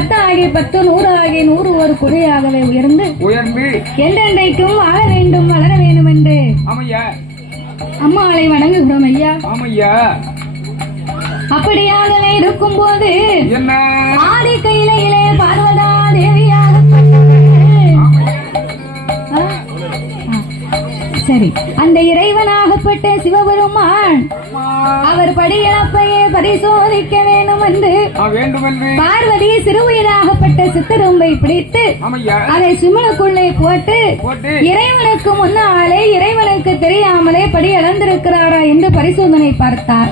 பத்தாகி பத்து நூறு ஆகி நூறு ஒரு குறையாகவே உயர்ந்து உயர்ந்து என்றென்றைக்கும் வாழ வேண்டும் வளர வேண்டும் என்று அம்மாளை வணங்குகிறோம் ஐயா. ஆமையா? அப்படியாகவே இருக்கும் போது ஆதி கையிலே பார்வதா சரி. அந்த இறைவனாகப்பட்ட சிவபெருமான் அவர் படியிழப்பையே பரிசோதிக்க வேண்டும் என்று பார்வதி சிறுவயதாகப்பட்ட சித்தரும்பை பிடித்து அதை சிமனுக்குள்ளே போட்டு இறைவனுக்கு முன்னாலே இறைவனுக்கு தெரியாமலே படி அளந்திருக்கிறாரா என்று பரிசோதனை பார்த்தார்.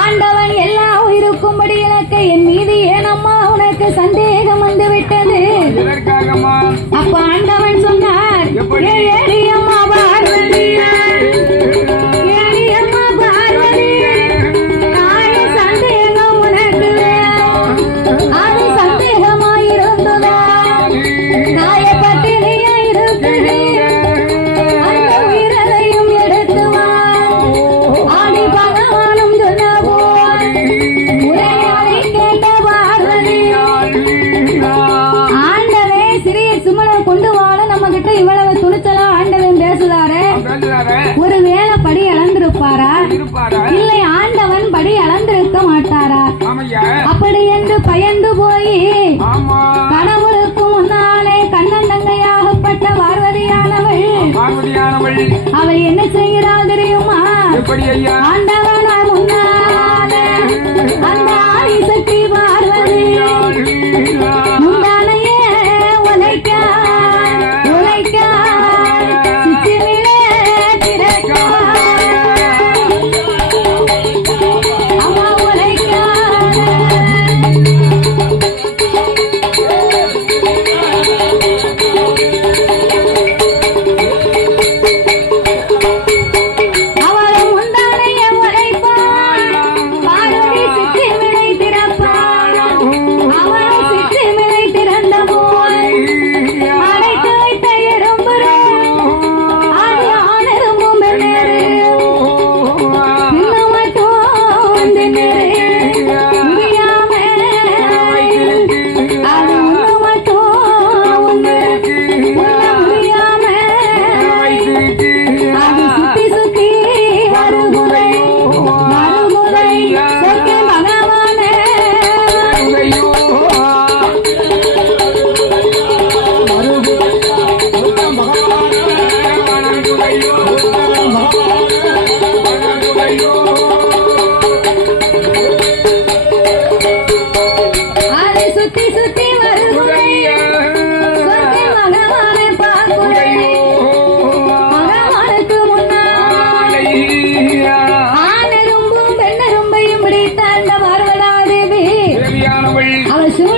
ஆண்டவன் எல்லா உயிருக்கும்படி எனக்கு என் மீது ஏனம்மா உனக்கு சந்தேகம் வந்து விட்டது எதற்காகம்மா? அப்ப ஆண்டவன் கடவுளுக்கு முன்னாலே கண்ணன் தங்கையாகப்பட்ட பார்வதியானவள். பார்வதியானவள். அவள் என்ன செய்கிறாள் தெரியுமா? எப்படி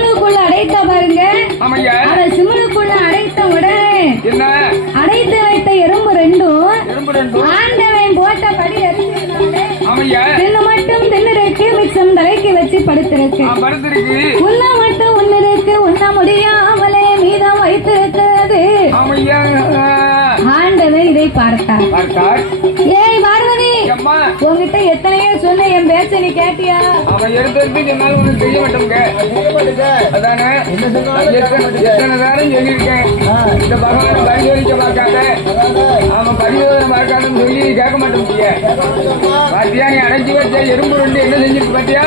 அவ சிவனுக்குள்ள அடைத்த பாருங்க. ஆமையா. அவ சிவனுக்குள்ள அடைத்த உடனே அடைத்து வைத்த எறும்பு ரெண்டும் ஆண்டவன் போட்ட படி அறிஞ்சிருந்தாலே ஆமையா. தின்னு மட்டும் தின்னுருக்கு மிச்சம் தலைக்கு வச்சு படுத்திருக்கு. உள்ள மட்டும் உன்னிருக்கு உண்ண முடியாமலே மீதம் வைத்திருக்கிறது. ஆண்டவன் இதை பார்த்தார். ஏய் பார்வதி அம்மா உன்கிட்ட எத்தனையோ சொன்ன என் பேச்ச நீ கேட்டியா? அவன் எடுத்து சொன்னாலும் உனக்கு செய்ய மாட்டோங்க. அதானே? எத்தனை நேரம் சொல்லியிருக்கேன். இந்த பகவானை பரிசோதிக்க பார்க்காத அவன் பரிசோதனை பார்க்காதன்னு சொல்லி கேட்க மாட்டோம் பாத்தியா? நீ அடைச்சி வச்ச எறும்பு ரெண்டு என்ன செஞ்சிருக்கு பாத்தியா?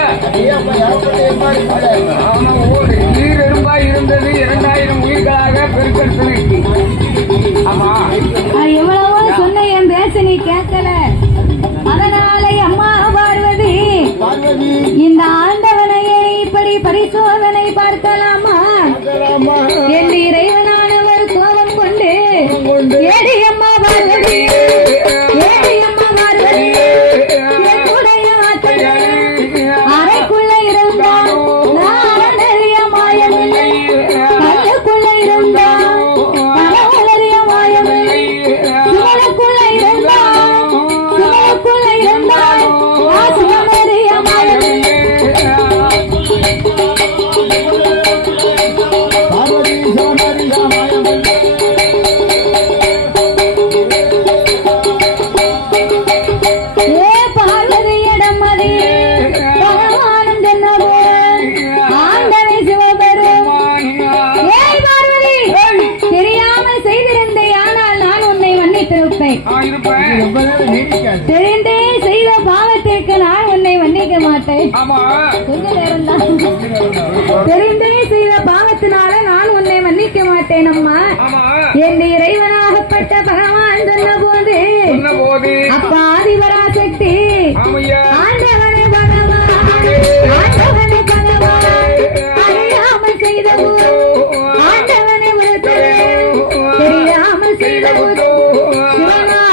ஆமா ஒரு உயிர் எறும்பா இருந்தது இரண்டாயிரம் உயிர்களாக பெருக்கெடுத்து தெரிந்தே செய்த பாவத்திற்கு நான் உன்னை மன்னிக்க மாட்டேன். தெரிந்தே செய்த பாவத்தினால நான் உன்னை மன்னிக்க மாட்டேன் அம்மா. என் நீரை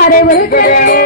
உலகத்திலே